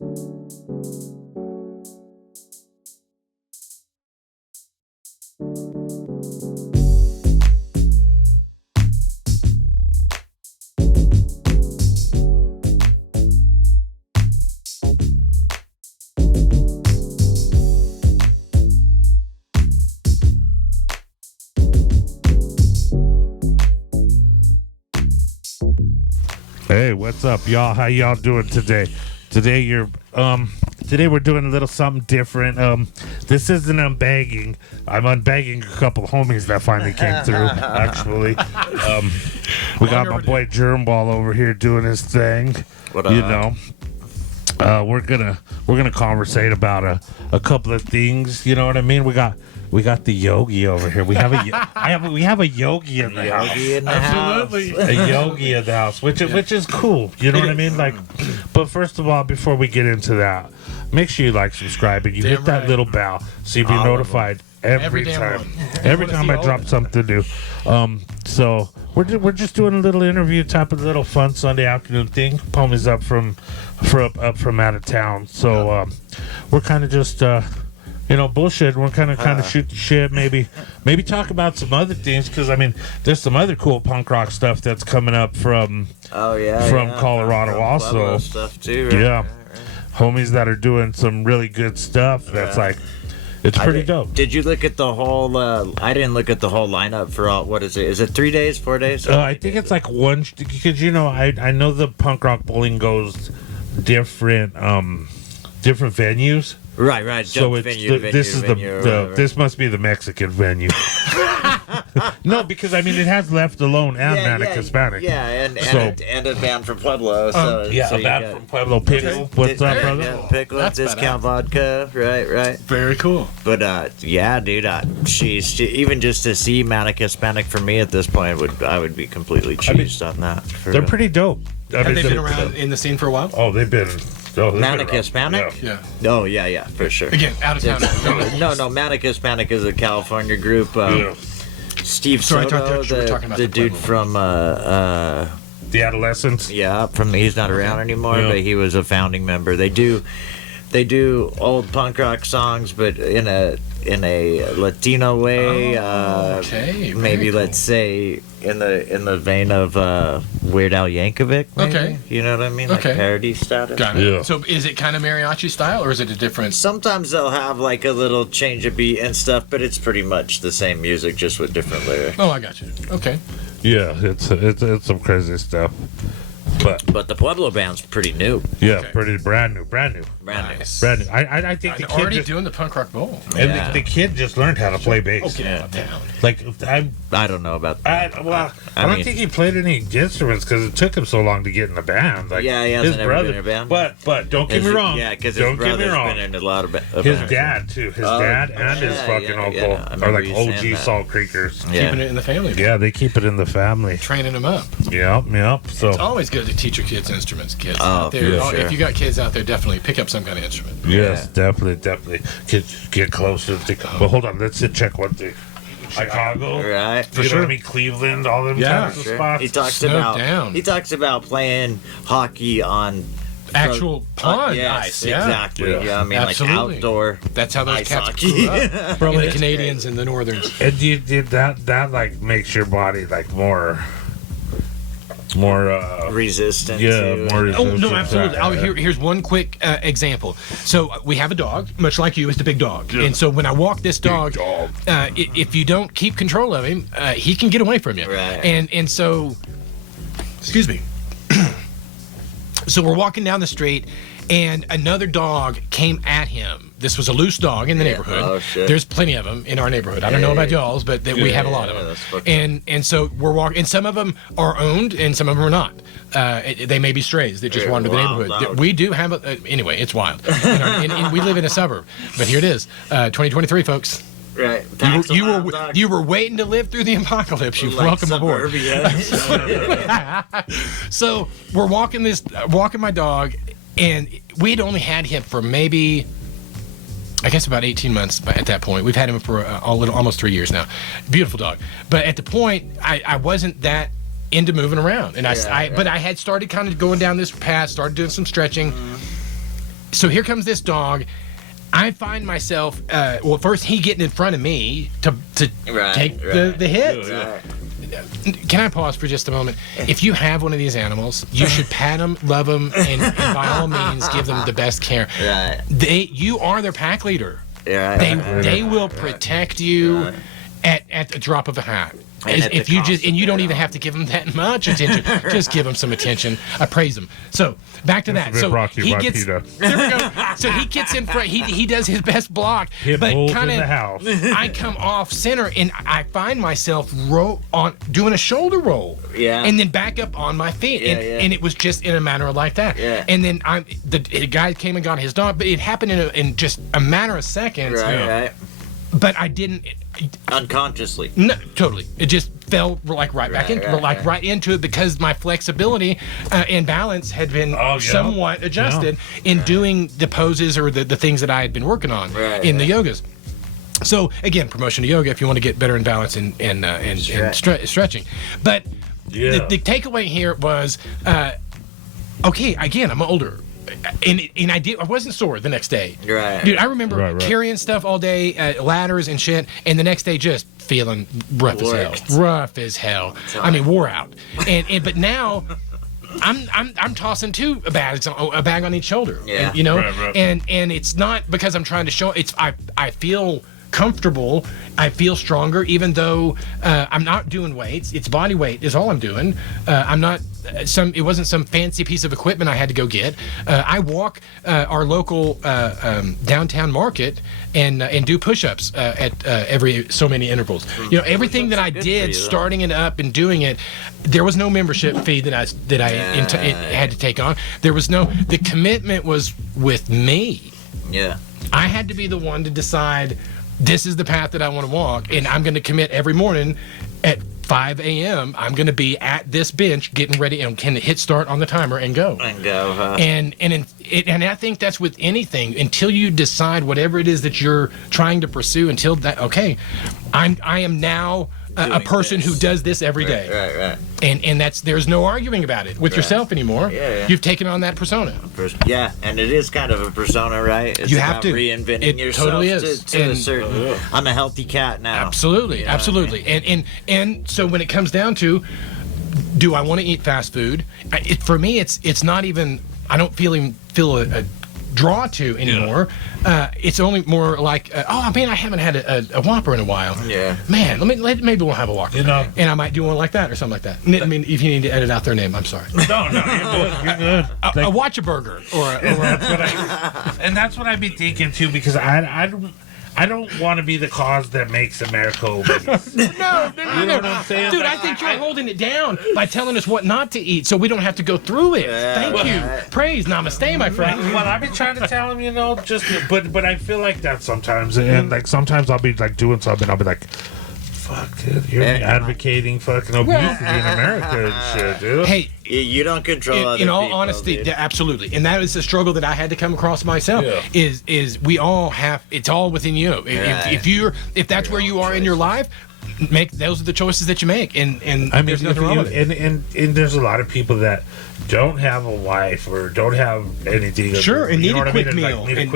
Hey, what's up, y'all? How y'all doing today? Today we're doing a little something different. This isn't unbagging. I'm unbagging a couple of homies that finally came through. Actually, we got my boy Germball over here doing his thing. What up? You know, we're gonna conversate about a couple of things. You know what I mean? We got the yogi over here. We have a yogi in the house. Absolutely. A yogi in the house, which is cool. You know what I mean? Like, but first of all, before we get into that, make sure you like, subscribe, and you hit that little bell so you'll be notified every time. Every time I drop something new. So we're just doing a little interview type of little fun Sunday afternoon thing. Homie's up from out of town, so we're kind of just. Bullshit. We're kind of shoot the shit. Maybe talk about some other things, because I mean, there's some other cool punk rock stuff that's coming up from Colorado from also. Pueblo stuff too. Right, Yeah, right. Homies that are doing some really good stuff. That's like, it's pretty dope. Did you look at the whole? I didn't look at the whole lineup for all. What is it? Is it 3 days, 4 days? I think it's like one, because I know the punk rock bowling goes different venues. Right. So this must be the Mexican venue. No, because I mean it has Left Alone and Manic Hispanic. Yeah, and a band from Pueblo. So a band from Pueblo. Pickle. What's up, brother? Yeah, Pickle, That's Discount Vodka. Right. Very cool. But dude, she's even just to see Manic Hispanic for me at this point I would be completely cheesed on that. They're pretty dope. Have they been around in the scene for a while? Oh, they've been. Manic Hispanic? Yeah. Oh, yeah, for sure. Again, out of town. No, Manic Hispanic is a California group. Steve Sorry, Soto, we're talking about the dude from The Adolescents. yeah, he's not around anymore, but he was a founding member. They do old punk rock songs, but in a Latino way. Okay. Maybe cool. let's say in the vein of Weird Al Yankovic. Maybe? Okay. You know what I mean? Okay. Like parody status. Got it. Yeah. So is it kind of mariachi style, or is it a different? Sometimes they'll have like a little change of beat and stuff, but it's pretty much the same music, just with different lyrics. Oh, I got you. Okay. Yeah, it's some crazy stuff. But the Pueblo band's pretty new. Yeah, Okay. pretty brand new. Nice. I think the They're kid already just, doing the punk rock bowl. and Yeah. the kid just learned how to play bass. Okay. Yeah. Down. Like I don't know about that. I don't think he played any instruments because it took him so long to get in the band. Like, Yeah, he hasn't ever been in a band. But don't get me wrong. Yeah, because his don't get me brother's wrong. been in a lot of His bands. dad too. His dad and his fucking I uncle remember are like you saying OG that. Salt Creekers. Yeah. Keeping it in the family. Yeah, they keep it in the family. Training them up. Yep. So It's always good to teach your kids instruments, kids. Oh, out there. for sure. If you got kids out there, definitely pick up some kind of instrument. yes, definitely get closer. But hold on, let's check what the Chicago, Right. For sure. I mean, Cleveland, all them Yeah, types of Sure. spots. Snowed down. He talks about playing hockey on Actual pond yes, ice. Yeah. exactly. Yeah, I mean Absolutely. like outdoor. That's how those Ice cats hockey. grew up. Bro, In the it's Canadians and the Northerns. And did that like makes your body like more Resistant. yeah, to, more Oh, no, resistant. absolutely. Here's one quick example. So we have a dog, much like you, it's the big dog. Yeah. And so when I walk this dog, dog. If you don't keep control of him, he can get away from you. Right. And so, excuse me. So we're walking down the street, and another dog came at him. This was a loose dog in the neighborhood. Oh, shit. There's plenty of them in our neighborhood. I don't know about y'all's, but we have a lot of yeah, them. that's fucked And so we're walking, and some of them are owned, and some of them are not. They may be strays that just Yeah, wander the wild, neighborhood. loud. We do have anyway. It's wild, and we live in a suburb. But here it is, 2023, folks. Right. You were waiting to live through the apocalypse. You're welcome aboard. So we're walking my dog, and we'd only had him for maybe, I guess, about 18 months at that point. We've had him for almost 3 years now. Beautiful dog. But at the point, I wasn't that into moving around, and but I had started kind of going down this path, started doing some stretching. so here comes this dog. I find myself, well, first he getting in front of me to take the hit. Right. Can I pause for just a moment? If you have one of these animals, you should pat them, love them, and by all means give them the best care. Right. You are their pack leader. Yeah. They will protect you at the drop of a hat. If you just and you don't even have to give them that much attention, just give them some attention. I praise them. So back to that. So he gets there we go. So he gets in front. He does his best block, but kind of I come off center and I find myself doing a shoulder roll. Yeah. And then back up on my feet, and it was just in a manner like that. Yeah. And then the guy came and got his dog, but it happened in just a matter of seconds. Right. But I didn't. Unconsciously. No, totally. It just fell right into it because my flexibility and balance had been somewhat adjusted in doing the poses or the things that I had been working on in the yogas. So again, promotion to yoga if you want to get better in balance and stretching. But the takeaway here was, okay, again, I'm older. And I wasn't sore the next day. Right. Dude, I remember carrying stuff all day, ladders and shit, and the next day just feeling rough as hell. I mean, wore out. But now I'm tossing a bag on each shoulder. Yeah. And, you know, and it's not because I'm trying to show. It's I feel comfortable. I feel stronger, even though I'm not doing weights. It's body weight is all I'm doing. I'm not it wasn't some fancy piece of equipment I had to go get. I walk our local downtown market and do push-ups at every so many intervals. You know, everything that I did, starting it up and doing it, there was no membership fee that I had to take on. The commitment was with me. Yeah. I had to be the one to decide this is the path that I want to walk, and I'm going to commit every morning at 5 a.m. I'm going to be at this bench getting ready and can hit start on the timer and go. And I think that's with anything until you decide whatever it is that you're trying to pursue. Until that, okay, I am now a person who does this every day. Right. And there's no arguing about it with yourself anymore. Yeah. You've taken on that persona. Yeah, and it is kind of a persona, right? It's you have to reinventing yourself. Totally is. To a certain. I'm a healthy cat now. Absolutely. And so when it comes down to, do I want to eat fast food? For me, it's not even. I don't feel a draw to anymore. It's only more like, oh man, I haven't had a Whopper in a while. Yeah. Man, maybe we'll have a Whopper. You know, and I might do one like that or something like that. I mean, if you need to edit out their name, I'm sorry. No, you're good. A Watch-A-Burger and that's what I'd be thinking too, because I don't want to be the cause that makes America obese. No. You know what I'm saying? Dude, I think you're holding it down by telling us what not to eat so we don't have to go through it. Thank you. Praise, namaste, my friend. Well, I've been trying to tell him, you know, but I feel like that sometimes. And like sometimes I'll be like doing something, I'll be like, fuck, dude, you're advocating fucking obesity in America and shit, dude. Hey, you don't control other in all people, honesty, dude. absolutely, and that is the struggle that I had to come across myself. Is we all have, it's all within you. If that's where you are in your life, those are the choices that you make, and I mean, there's nothing wrong with it. And there's a lot of people that don't have a wife or don't have anything. Sure, and need a quick meal. Need a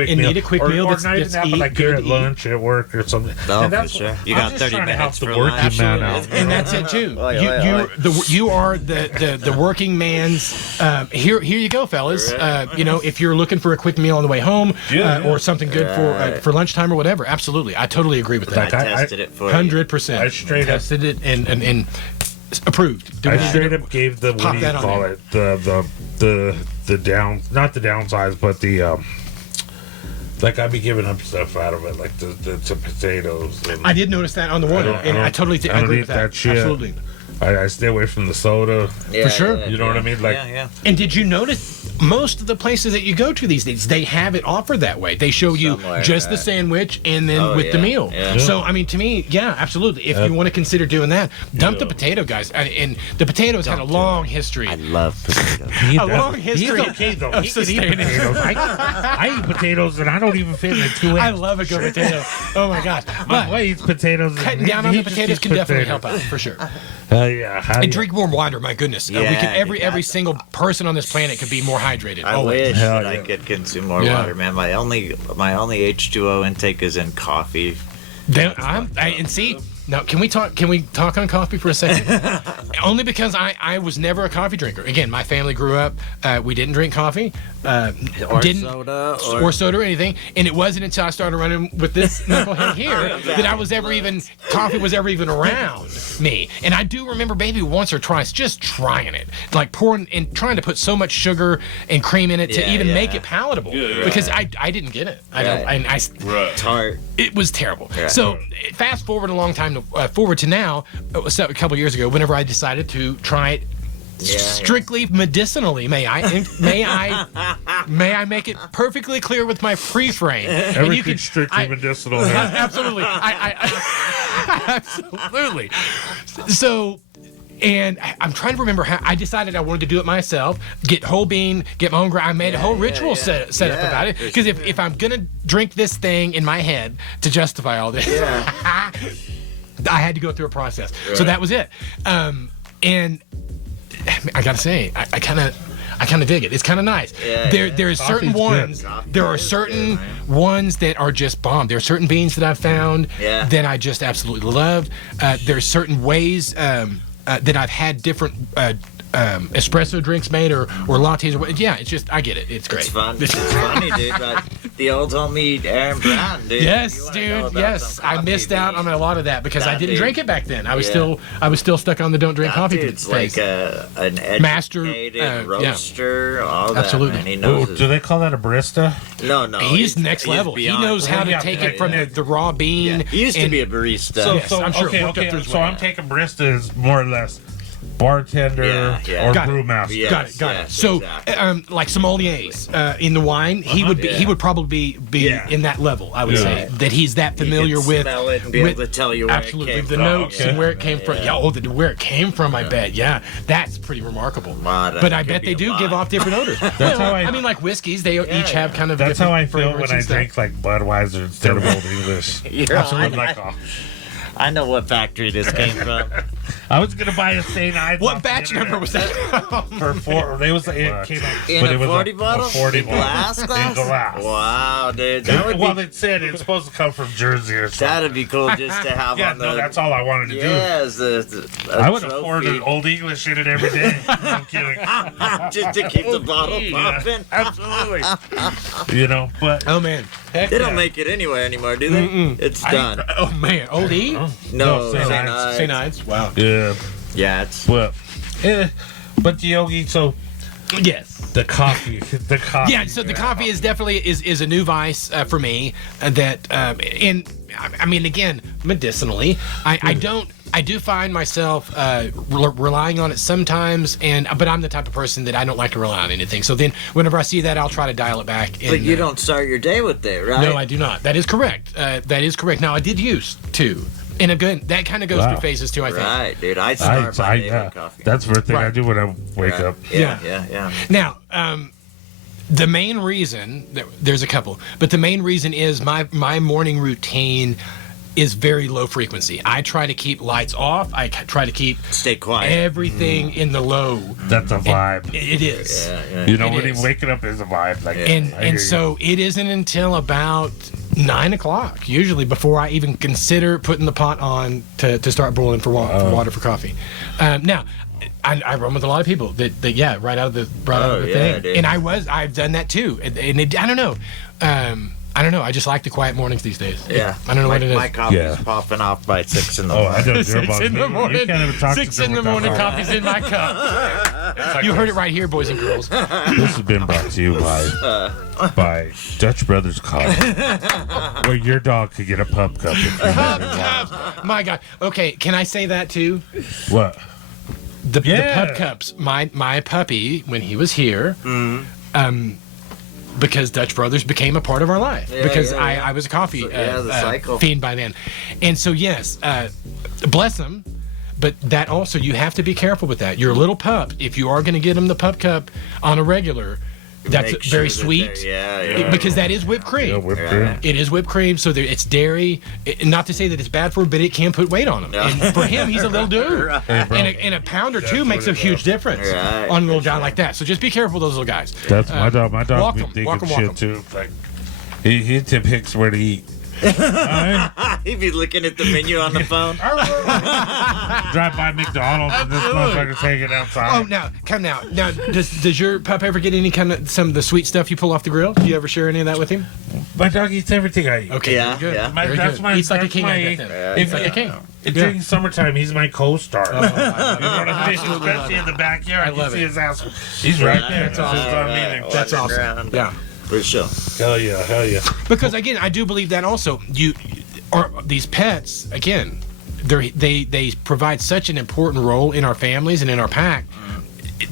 quick meal. Or not even that, but like you're at lunch at work or something. No, and that's for sure. You got 30 minutes for lunch. Man out. And that's it too. You are the working man's. Here you go, fellas. You know, if you're looking for a quick meal on the way home, or something good for lunchtime or whatever, absolutely, I totally agree with that. I tested it for 100%. I straight tested it and approved. I straight up gave the, what do you call it, the down, not the downsides, but the like I'd be giving up stuff out of it, like the potatoes. I did notice that on the water, and I totally agree with that. Shit. Absolutely. I stay away from the soda. For sure. You know what I mean? Like, And did you notice most of the places that you go to these days, they have it offered that way. They show you just the sandwich and then with the meal. So, I mean, to me, absolutely. If you want to consider doing that, dump the potato, guys. And the potatoes had a long history. I love potatoes. A long history. He's okay, though. He can eat potatoes. I eat potatoes, and I don't even fit in a 2 inch. I love a good potato. Oh, my gosh. My boy eats potatoes. Cutting down on the potatoes can definitely help out, for sure. Yeah. And drink more water. My goodness, we could every single person on this planet could be more hydrated. I wish that I could consume more water, man. My only H2O intake is in coffee. Now, can we talk on coffee for a second? Only because I was never a coffee drinker. Again, my family grew up. We didn't drink coffee, soda or soda or anything. And it wasn't until I started running with this knucklehead here that coffee was ever even around me. And I do remember maybe once or twice just trying it, like pouring and trying to put so much sugar and cream in it to even make it palatable. Because I didn't get it. Tart. It was terrible. Right. So fast forward a long time forward to now, a couple years ago, whenever I decided to try it strictly medicinally, may I make it perfectly clear with my pre-frame? Everything's strictly medicinal. Absolutely. Absolutely. So. And I'm trying to remember how I decided I wanted to do it myself. Get whole bean, get my own grind. I made a whole ritual set up about it. Because if I'm going to drink this thing in my head to justify all this, I had to go through a process. Right. So that was it. And I got to say, I kind of dig it. It's kind of nice. There's certain ones. There are certain ones that are just bomb. There are certain beans that I've found that I just absolutely loved. There's certain ways that I've had different espresso drinks made or lattes or what. Yeah, it's just, I get it. It's great. It's fun. It's funny, dude. The old homie Aaron Brown, dude. Yes, dude. Yes, I missed out on a lot of that because I didn't drink it back then. I was still stuck on the don't drink coffee. It's like an educated master roaster. All that. Absolutely. Man. He knows do they call that a barista? No. He's next level. He knows how to take it from the raw bean. He used to be a barista. So I'm sure. Okay. So I'm taking barista as more or less bartender or brewmaster. Got it. So, like sommeliers in the wine, he would probably be in that level. I would say that he's that familiar with. Smell it and be able to tell you where it came the from. notes and where it came from. Where it came from. I bet. Yeah, that's pretty remarkable. But I bet they do give off different odors. That's how I mean, like whiskeys, they each have kind of. That's how I feel when I drink like Budweiser instead of Old English. Absolutely. I know what factory this came from. I was gonna buy a St. Ives. What batch number was that? For $4. It came out in a 40 bottle. A 40 glass. In glass. Wow, dude. It said it's supposed to come from Jersey or something. That'd be cool just to have on the. No, that's all I wanted to do. Yes, I would afford an Old English in it every day. I'm kidding. Just to keep the bottle popping. Absolutely. But oh man, they don't make it anywhere anymore, do they? It's done. Oh man, Old E? No, St. Ives. Wow. Yeah, it's. But Yogi, so yes, the coffee. Yeah, so the coffee is definitely is a new vice for me. That and I mean, again, medicinally, I do find myself relying on it sometimes, but I'm the type of person that I don't like to rely on anything. So then, whenever I see that, I'll try to dial it back. But you don't start your day with it, right? No, I do not. That is correct. Now, I did used to. And again, that kind of goes through phases too, I think. Right, dude. I start my day with coffee. That's the first thing I do when I wake up. Yeah. Now, the main reason, there's a couple, but the main reason is my morning routine is very low frequency. I try to keep lights off. I try to stay quiet. Everything in the low. That's a vibe. It is. Yeah. When you're waking up is a vibe. And so it isn't until about 9 o'clock, usually, before I even consider putting the pot on to start boiling for water for coffee. Now, I run with a lot of people that right out of the thing. Dude. And I've done that too. And I don't know. I don't know. I just like the quiet mornings these days. Yeah. I don't know what it is. My coffee's popping off by 6 in the morning. I don't care 6 about in the morning. You can't even talk 6 in the morning, coffee's in my cup. You heard it right here, boys and girls. This has been brought to you by Dutch Brothers Coffee, where your dog could get a pub cup. Pub cups. My God. Okay, can I say that too? What? The pub cups. My puppy, when he was here, because Dutch Brothers became a part of our life. I was a coffee fiend by then. And so, yes, bless them. But that also, you have to be careful with that. Your little pup, if you are going to get him the pup cup on a regular, That's Make very sure that sweet. yeah. Because that is whipped cream. Yeah, whipped cream. It is whipped cream, so it's dairy. Not to say that it's bad for him, but it can put weight on him. And for him, he's a little dude. Right. And a pound or two makes a huge difference on a little guy like that. So just be careful with those little guys. That's my dog. My dog be walk digging 'em. shit too. Like he picks where to eat. He'd be looking at the menu on the phone. Drive by McDonald's and this motherfucker's hanging outside. Oh, now does your pup ever get any kind of some of the sweet stuff you pull off the grill? Do you ever share any of that with him? My dog eats everything I eat. Okay, Yeah, very good. yeah. Very That's good. my- Eats like a that's king. my- I get that. Eats like a king. During summertime, he's my co-star. Oh, You know what I mean? Especially in the backyard. I love you see it. his ass. He's right there. That's awesome. That's awesome. Around. Yeah. For sure. Hell yeah. Because again, I do believe that also these pets again, they provide such an important role in our families and in our pack.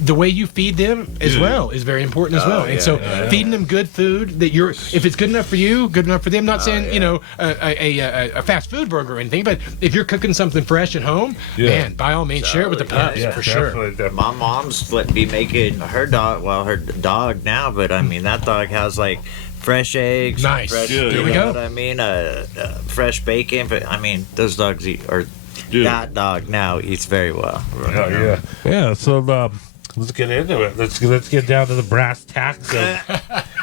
The way you feed them as well is very important as well. And so feeding them good food that if it's good enough for you, good enough for them. Not saying a fast food burger or anything, but if you're cooking something fresh at home, man, by all means, share it with the pups for sure. My mom's be making her dog now, but I mean that dog has like fresh eggs, Nice. fresh, There you we know go. what I mean, fresh bacon. But I mean, those dogs eat, or that dog now eats very well. Yeah. So let's get into it. Let's get down to the brass tacks of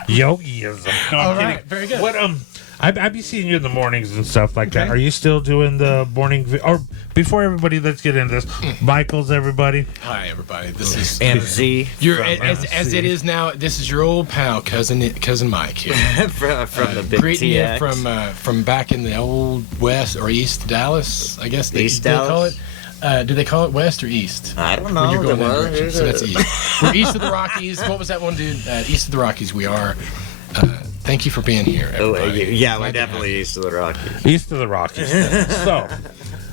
yogiism. No, I'm All kidding. right, very good. What I be seeing you in the mornings and stuff like that. Okay. Are you still doing the morning? Or before everybody, let's get into this. Michaels, everybody. Hi everybody. This is MZ as it is now. This is your old pal, cousin Mike here. from the big Greeting you TX. from back in the old West or East Dallas, I guess. East do they call Dallas? it? Do they call it West or East? I don't When know. you're going that Well, direction. So that's East. We're east of the Rockies. What was that one dude? East of the Rockies. We are. Thank you for being here, everybody. yeah, Glad we're to have definitely you. east of the Rockies. East of the Rockies. So,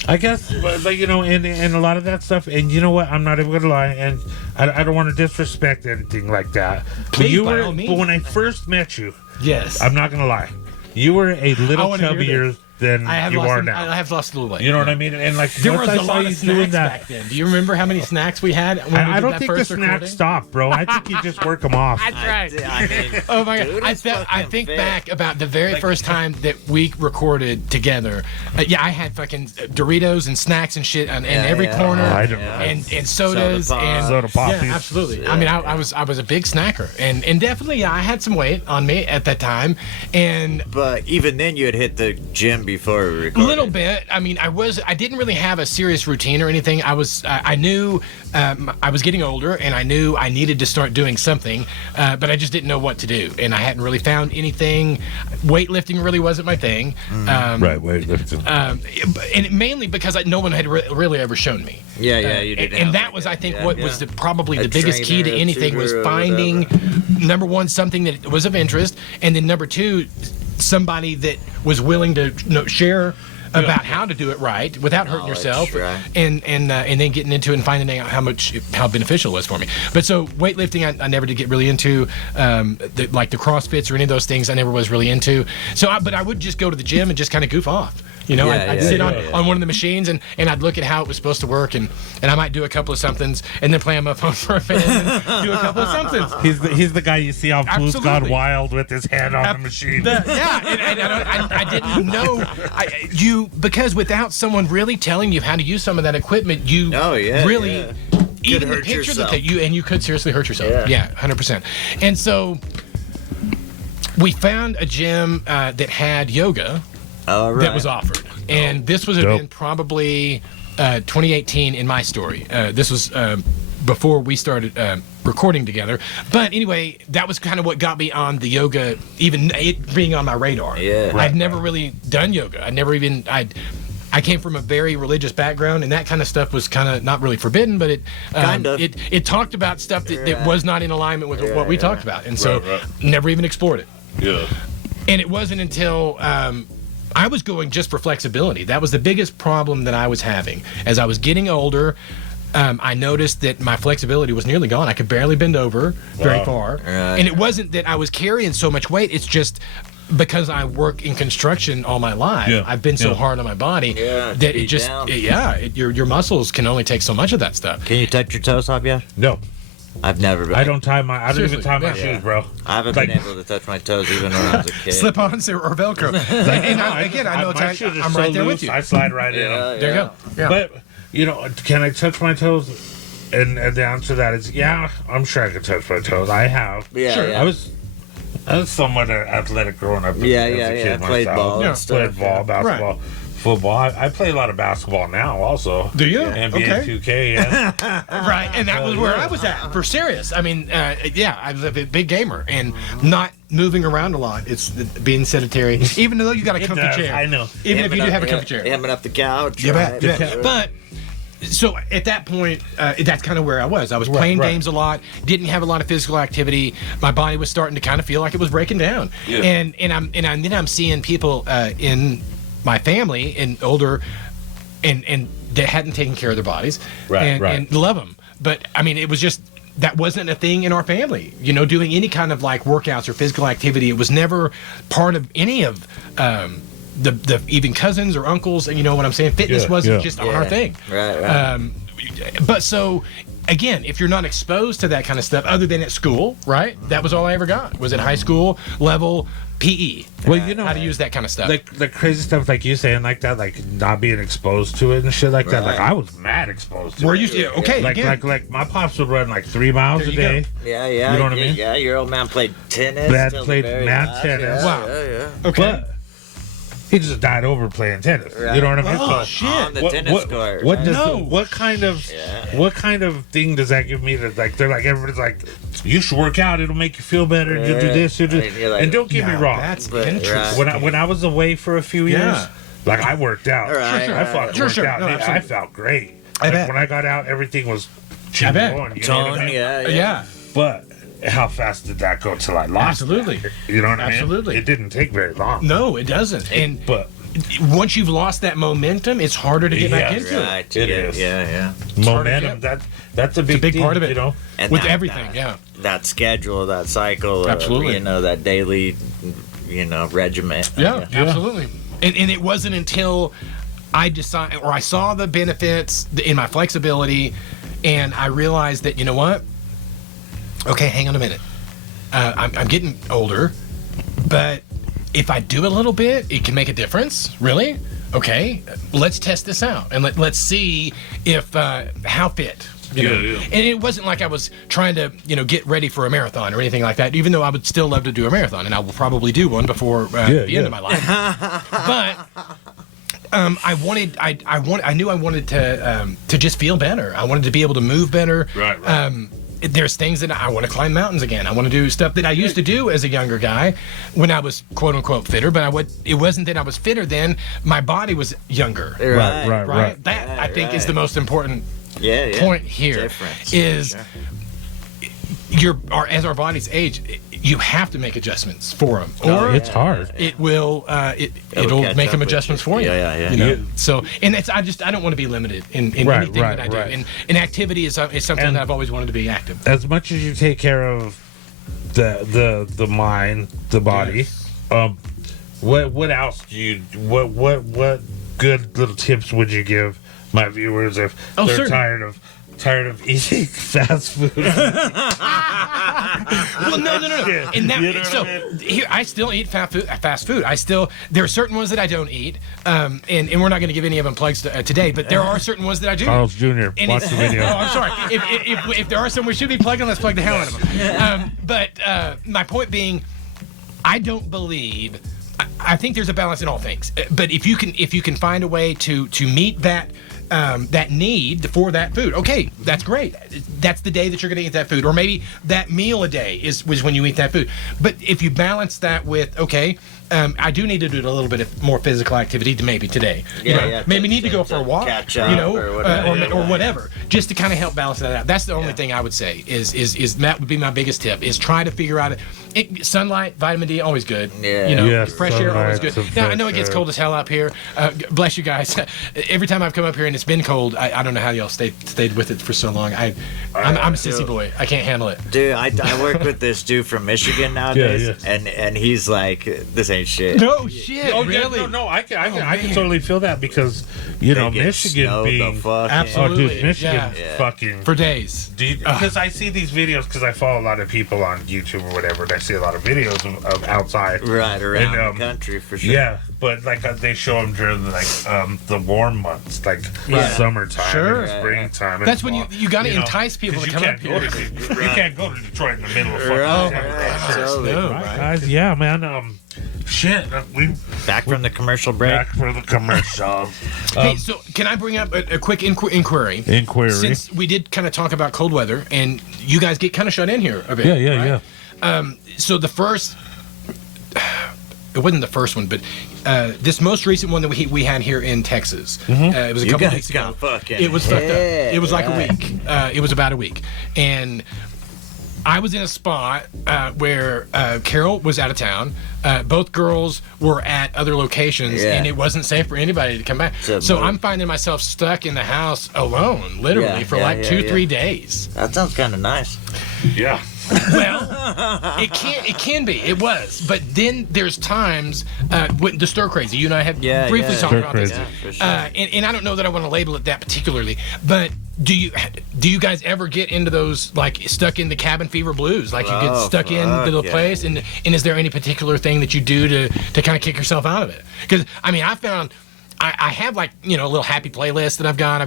I guess, but you know, and a lot of that stuff, and you know what? I'm not even gonna lie, and I don't want to disrespect anything like that. Please, but by all means. But when I first met you, Yes. I'm not gonna lie, you were a little wanna hear chubbier than you are now. I have lost a little weight. You know what I mean? And like, There once was I a saw lot you of doing snacks that, back then. Do you remember how many snacks we had when we I did don't that think the first snacks recording? stop, bro. I think you just work them off. That's right. I mean, Oh my dude, god! I it's think fucking fit. back about the very first time that we recorded together. I had fucking Doritos and snacks and shit in every corner, I don't know. and sodas Soda and Soda poppies. yeah, absolutely. I mean, I was a big snacker, and definitely I had some weight on me at that time, and But even then, you had hit the gym before we a recorded. little bit. I mean, I didn't really have a serious routine or anything. I knew I was getting older, and I knew I needed to start doing something, but I just didn't know what to do, and I hadn't really found anything. Weightlifting really wasn't my thing. Right, weightlifting. And mainly because no one had really ever shown me. Yeah, you did. And that was, I think, what was probably A the biggest key to trainer, a anything was tutor or finding, number one, something that was of interest, and then number two, somebody that was willing to share about how to do it right without hurting Knowledge, yourself, right. and then getting into it and finding out how beneficial it was for me. But so weightlifting, I never did get really into, like the CrossFits or any of those things. I never was really into. So, but I would just go to the gym and just kind of goof off. You know, I'd sit on one of the machines and I'd look at how it was supposed to work, and I might do a couple of somethings and then play on my phone for a minute and do a couple of somethings. He's the guy you see on Blue's Gone Absolutely. Wild with his hand on the machine. Yeah, and I didn't know because without someone really telling you how to use some of that equipment, you really even the hurt picture yourself. that you could seriously hurt yourself. Yeah, 100%. And so we found a gym that had yoga that was offered, and this was Dope. in probably 2018 in my story. This was before we started recording together. But anyway, that was kind of what got me on the yoga, even it being on my radar. Yeah. I'd never really done yoga. I came from a very religious background, and that kind of stuff was kind of not really forbidden, but it talked about stuff that was not in alignment with what we talked about, and so never even explored it. Yeah. And it wasn't until I was going just for flexibility. That was the biggest problem that I was having. As I was getting older, I noticed that my flexibility was nearly gone. I could barely bend over very far. Right. And it wasn't that I was carrying so much weight. It's just because I work in construction all my life. Yeah. I've been so hard on my body that it just, down. your muscles can only take so much of that stuff. Can you touch your toes off yet? No. I've never been. I don't tie my. I don't Seriously, even tie my yeah. shoes, bro. I haven't Like- been able to touch my toes even when I was a kid. Slip-ons or Velcro. And I know my shoes are I'm so right there loose, with you. I slide right in. Yeah, There you go. Yeah. But can I touch my toes? And the answer to that is yeah. I'm sure I can touch my toes. I have. Yeah, Sure. yeah. I was somewhat athletic growing up. Yeah, as a yeah, kid yeah. Played myself. ball Yeah. and stuff. Played ball, basketball, football. I play a lot of basketball now, also. Do you? NBA Okay. 2K, yeah. Right, and that was where I was at, for serious. I mean, I was a big gamer and not moving around a lot. It's being sedentary, even though you got a comfy does, chair. I know. Even if you do have a comfy chair. Hamming up the couch. You right? bet. Yeah. But so at that point, that's kind of where I was. I was playing right. games a lot, didn't have a lot of physical activity. My body was starting to kind of feel like it was breaking down. Yeah. And then I'm seeing people in my family and older, and that hadn't taken care of their bodies, Right, and, right. and love them. But I mean, it was just. That wasn't a thing in our family, doing any kind of like workouts or physical activity. It was never part of any of the even cousins or uncles. And you know what I'm saying? Fitness Yeah, wasn't yeah. just our thing. Right. But so, again, if you're not exposed to that kind of stuff, other than at school, right? That was all I ever got. Was at high school level PE. Well, you know how to use that kind of stuff. like the crazy stuff like you saying like that, like not being exposed to it and shit like that. Like Right. I was mad exposed to Were it. you okay? Like again, like my pops would run like 3 miles There a you go. day. Yeah, yeah. You know what I mean? Yeah, your old man played tennis. Dad till the played very mad last. tennis. Yeah, Wow. yeah, okay. But he just died over playing tennis. Right. You know what I mean? Oh, So, shit. On the tennis court. What does No. what kind of Yeah. what kind of thing does that give me? That like they're like everybody's like, you should work out. It'll make you feel better. You do this. You do. I mean, you're like- And don't get me Now, wrong. That's But, interesting. right. When I was away for a few years, Yeah. like I worked out. Right, Sure, I fucking Sure, worked sure. out. No, Nigga, I absolutely. felt great. I Like, bet. when I got out, everything was I bet. going. You know what I Tone, mean? yeah, Yeah. But how fast did that go till I lost? Absolutely. that? You know what I mean? Absolutely. It didn't take very long. No, it doesn't. And But once you've lost that momentum, it's harder to get back Yes. into it. Right. It yeah, is. Yeah, momentum, that's a big, big deal, part of it. You know? And With that- everything, that- yeah. That schedule, that cycle, Absolutely. that daily, regiment. Yeah, absolutely. And it wasn't until I decided, or I saw the benefits in my flexibility, and I realized that, you know what? Okay, hang on a minute. I'm getting older, but if I do a little bit, it can make a difference. Really? Okay, let's test this out, and let's see if how fit. You know? Yeah. And it wasn't like I was trying to, get ready for a marathon or anything like that. Even though I would still love to do a marathon, and I will probably do one before the end of my life. But I knew I wanted to just feel better. I wanted to be able to move better. Right. There's things that I want to climb mountains again. I want to do stuff that I used to do as a younger guy when I was quote unquote fitter. But it wasn't that I was fitter then. My body was younger. Right. That I think is the most important point here. Difference. Is as our bodies age, you have to make adjustments for them, or It's hard. it will it'll catch make up them with adjustments you. for you. Yeah. You know? Yeah. So, and it's I don't want to be limited in Right, anything right, that I do. right. And activity is something And- that I've always wanted to be active. As much as you take care of the mind, the body, what else do you what good little tips would you give my viewers if they're certainly. tired of eating fast food? Well, no. And that, You know so what I mean? here, I still eat fast food. There are certain ones that I don't eat, and we're not going to give any of them plugs today. But there are certain ones that I do. Carl's Jr. And Watch it's- the video. Oh, I'm sorry. If there are some we should be plugging, let's plug the hell out of them. But my point being, I don't believe. I think there's a balance in all things. But if you can find a way to meet that need for that food, okay, that's great. That's the day that you're going to eat that food, or maybe that meal a day was when you eat that food. But if you balance that with, okay, I do need to do a little bit of more physical activity to maybe today. Maybe need to go for a walk, catch up or or whatever, just to kind of help balance that out. That's the only thing I would say is that would be my biggest tip, is try to figure out sunlight, vitamin D, always good. Yeah. Yes, fresh air, always good. sunlight, some Now I know it fresh gets air. cold as hell out here. Bless you guys. Every time I've come up here and it's been cold. I don't know how y'all stayed with it for so long. I'm a sissy boy. I can't handle it. Dude, I work with this dude from Michigan nowadays, and he's like, this ain't shit. No shit. Oh, really? yeah, no, I can totally feel that because Michigan being absolutely, dude, Michigan fucking for days. Because I see these videos because I follow a lot of people on YouTube or whatever, and I see a lot of videos of outside right around the country for sure. Yeah, but like they show them during the warm months, like summertime, sure, and springtime. That's when you got to entice people to come up here. You can't go to Detroit in the middle of fucking Right. Yeah, man. Shit, we back from the commercial break. Back for the commercial. Hey, so can I bring up a quick inquiry? Since we did kind of talk about cold weather, and you guys get kind of shut in here a bit. Yeah. So the first, it wasn't the first one, but this most recent one that we had here in Texas. It was a couple weeks ago. It was fucked up. It was like a week. It was about a week, and I was in a spot where Carol was out of town. Both girls were at other locations, and it wasn't safe for anybody to come back. So I'm finding myself stuck in the house alone, literally, for 2-3 days. That sounds kind of nice. Yeah. Well, it can be. It was, but then there's times when the stir crazy. You and I have briefly talked about this, for sure. and I don't know that I want to label it that particularly, but do you guys ever get into those like stuck in the cabin fever blues? Like you get stuck into the place, and is there any particular thing that you do to kind of kick yourself out of it? Because I mean, I found. I have like a little happy playlist that I've got.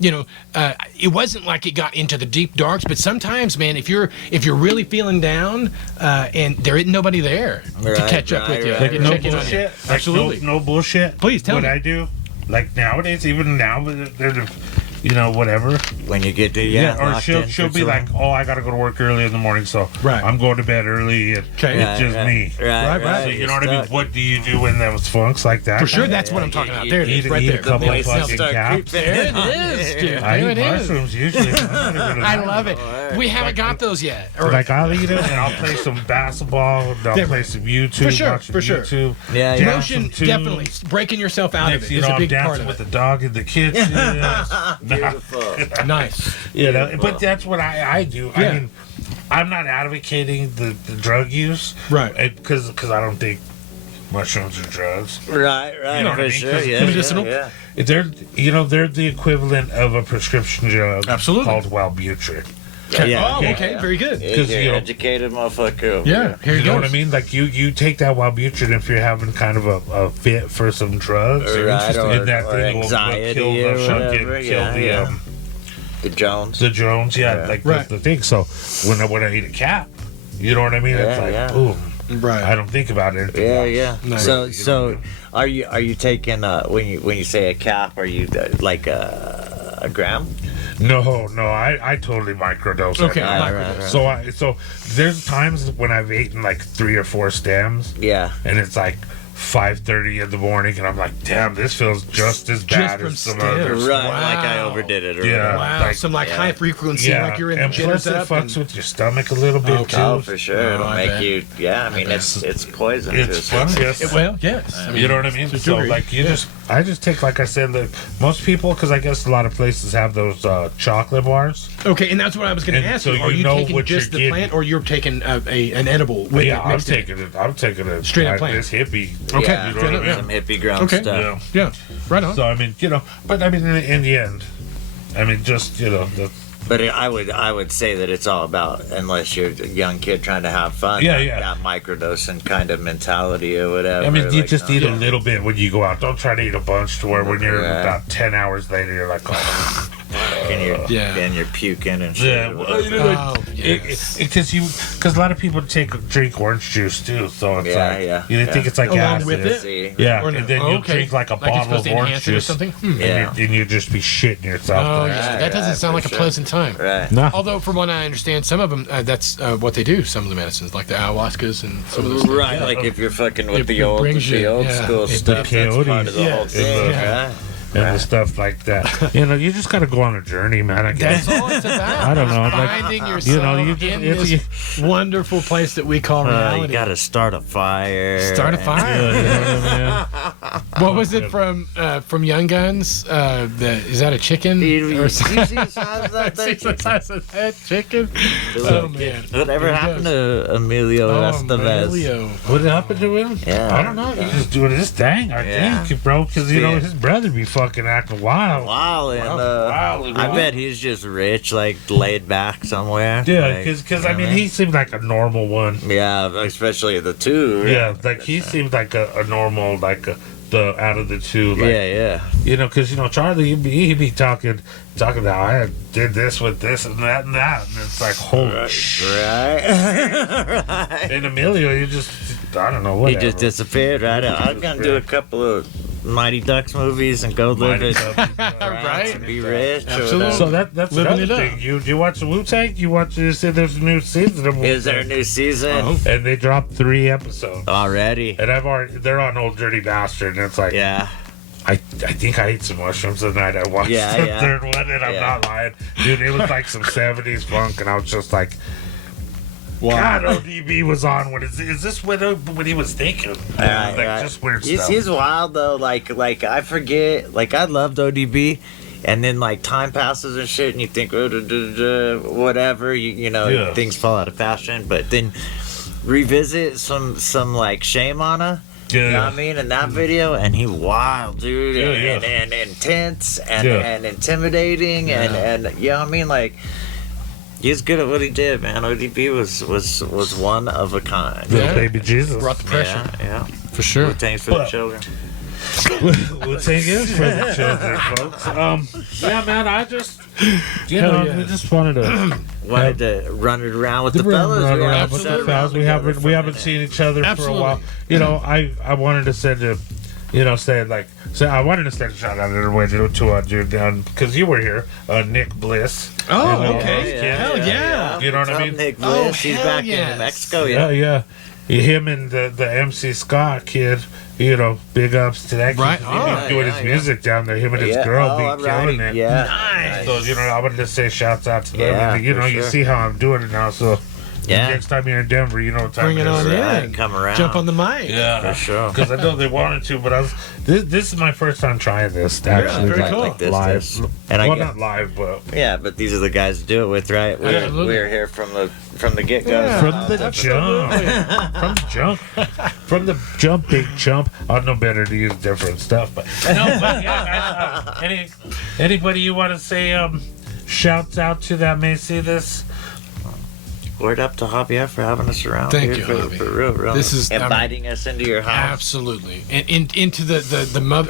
It wasn't like it got into the deep darks, but sometimes, man, if you're really feeling down and there isn't nobody there to catch up with you, like no bullshit. Absolutely, no bullshit. Please tell me what I do. Like nowadays, even now, whatever. When you get to or she'll be like, oh, I gotta go to work early in the morning, so I'm going to bed early. And it's just me. Right. So you know what I mean? What do you do when there was funks like that? For sure, that's what I'm talking about. There it is, right there. A couple of fucking caps. There it is, dude. I eat mushrooms usually. I love it. We haven't got those yet. Like I'll eat them and I'll play some basketball. And I'll play some YouTube. For sure. YouTube. Motion, definitely. Breaking yourself out of it is a big part of it. With the dog in the kitchen. Beautiful. Nice. But that's what I do. I mean, I'm not advocating the drug use, right? Because I don't think mushrooms are drugs, right? You know what I mean? Sure, medicinal. They're the equivalent of a prescription drug, called Wellbutrin. Okay, very good. Because you're educated, motherfucker. Yeah, here you know what I mean. Like you take that Wellbutrin if you're having kind of a fit for some drugs, right? And that or thing anxiety will kill the Jones. The Jones, the thing. So when I eat a cap, you know what I mean? It's like, boom. Right. I don't think about it. Nice. So are you taking when you say a cap? Are you like a gram? No, I totally microdose. Okay, right. So there's times when I've eaten like 3 or 4 stems. Yeah. And it's like 5:30 in the morning, and I'm like, damn, this feels just as bad as some others. Right, like I overdid it. Or Wow, some high frequency, like you're in the jitters up. And plus it fucks with your stomach a little bit too. Oh, for sure. It'll make you, I mean, it's poison. It's fun, yes. Well, yes. I mean, you know what I mean? So, like, I just take, like I said, most people, because I guess a lot of places have those chocolate bars. Okay, and that's what I was going to ask you. Are you taking just the plant, or you're taking an edible? I'm taking it straight up plant. This hippie. Okay, you know what I mean? Some hippie ground stuff. Yeah, right on. So I mean, but I mean, in the end, I mean, just But I would say that it's all about, unless you're a young kid trying to have fun, that microdosing kind of mentality or whatever. I mean, you just eat a little bit when you go out. Don't try to eat a bunch to where when you're about 10 hours later, you're like, oh. And you're puking and shit. Because a lot of people drink orange juice too, so it's you think it's like along acid. with it. And then you drink like a bottle of orange juice or something. And you just be shitting yourself. Oh yeah, that doesn't sound like a pleasant time. Right. No. Although from what I understand, some of them that's what they do. Some of the medicines, like the ayahuascas and some of those. Right, like if you're fucking with the old school stuff, that's part of the whole thing. Right. And the stuff like that. You just got to go on a journey, man. I guess. That's all it's about. I don't know. Finding yourself in this wonderful place that we call reality. You got to start a fire. Start a fire. What was it from Young Guns? Is that a chicken? You Or see the size of that See thing? the size of that chicken? Oh man! Whatever happened to Emilio Estevez? Emilio. What happened to him? Yeah. I don't know. He's just doing his thing, I think, bro. Because you know his brother be fucking acting wild. Wow, and Wild, I bet he's just rich, like laid back somewhere. Yeah, Like, because you I know mean, what he seemed like a normal one. Yeah, especially the two. Yeah, like he seemed like a normal, like the out of the two. Like, yeah. You know, because you know Charlie, he'd be talking about I did this with this and that, and it's like holy shit. Right. And Emilio, you just I don't know what. He just disappeared. Right. I'm gonna do a couple of Mighty Ducks movies and go live it. Right? And be rich. or Absolutely. whatever. So that's Living another it up. thing. You watch the Wu-Tang? You said there's a new season of Is there a Wu-Tang. new season And they dropped 3 episodes. already? And they're on Old Dirty Bastard, and it's like, Yeah. I think I ate some mushrooms the night I watched Yeah, the yeah. third one, and I'm Yeah. not lying. Dude, it was like some 70s funk, and I was just like, God, ODB was on. Is this what he was thinking? Right, like, right. just weird stuff. He's wild though. Like I forget. Like I loved ODB, and then like time passes and shit, and you think whatever. You know Yeah. things fall out of fashion, but then revisit some like Shame on her. Yeah. You know what I mean? In that video, and he wild, dude, Yeah, and intense and, Yeah. and intimidating, and you know what I mean? Like he's good at what he did, man. ODB was one of a kind. Little Yeah. baby Jesus. Brought the pressure Yeah. for sure. Thanks for the children. Wu-Tang is for the children, folks. Yeah, man, I just, Hell yeah. we just wanted to Wanted to run it around with the run fellas. around We with haven't the sat fellas. around We together haven't for a haven't minute. seen each other Absolutely. for a while. You know, I wanted to send a, I wanted to send a shout out anyway to our dude down because you were here, Nick Bliss. Oh, You know, okay. yeah. Hell yeah. You know what I What's up, mean? Nick Oh, Bliss? He's hell back yes. in Mexico. Yeah. Him and the MC Scott kid, you know, big ups to that kid. Right He's on. doing his music down there. Him and his girl be killing it. Yeah. Nice. So, you know, I wanted to say shouts out to them. Yeah, And, you know, for you sure. see how I'm doing it now. So, Yeah. next time you're in Denver, you know what time Bring it on is. in. Right, come around. Jump on the mic. Yeah, For sure. Because I know they wanted to, but this is my first time trying this. Actually, very like, cool. Like this, live. this. And I well, guess- not live, but Yeah, but these are the guys to do it with, right? Absolutely. We're here from the get go. Yeah. from the jump, from the jump, big jump. I know better to use different stuff, but no. But yeah, guys, anybody you want to say shouts out to that may see this? Word up to Javier for having us around. Thank dude, you, for Javi. real. This is- inviting us into your house. Absolutely. And into the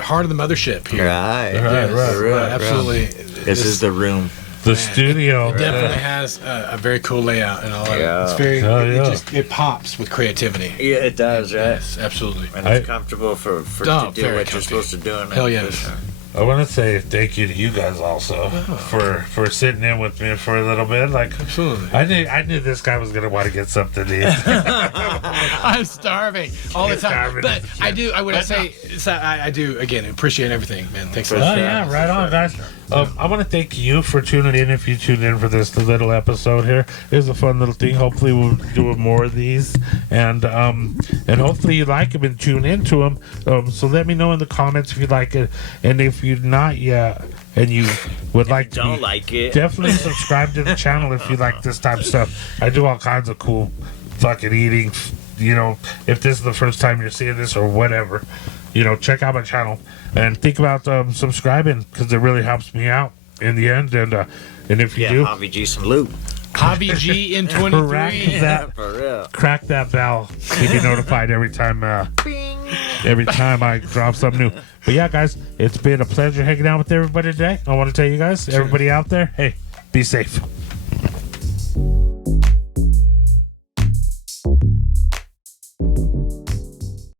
heart of the mothership here. Right. Right. For real, Absolutely. This is the room. The studio. It definitely has a very cool layout and all of Yeah. it. It's very, Hell yeah. it pops with creativity. Yeah, it does, right? Yes, absolutely. And it's comfortable for Oh, to do very what you're comfy. supposed to do. In Hell it. yes. I want to say thank you to you guys also for sitting in with me for a little bit. Like, Absolutely. I knew this guy was gonna want to get something to eat. I'm starving all the You're time. starving. But I do, I would say, so I do, again, appreciate everything, man. Thanks a Oh lot. yeah, right on, guys. I want to thank you for tuning in. If you tuned in for this little episode here, it was a fun little thing. Hopefully, we'll do more of these, and hopefully you like them and tune into them. So let me know in the comments if you like it, and if you're not yet and you would like to, Don't like it. definitely subscribe to the channel if you like this type of stuff. I do all kinds of cool fucking eating. You know, if this is the first time you're seeing this or whatever, you know, check out my channel and think about subscribing because it really helps me out in the end. And if you Yeah, do, Javi G some loot. Javi G in crack 23. that, For real. crack that bell to be notified every time I drop something new. But yeah, guys, it's been a pleasure hanging out with everybody today. I want to tell you guys, everybody out there, hey, be safe.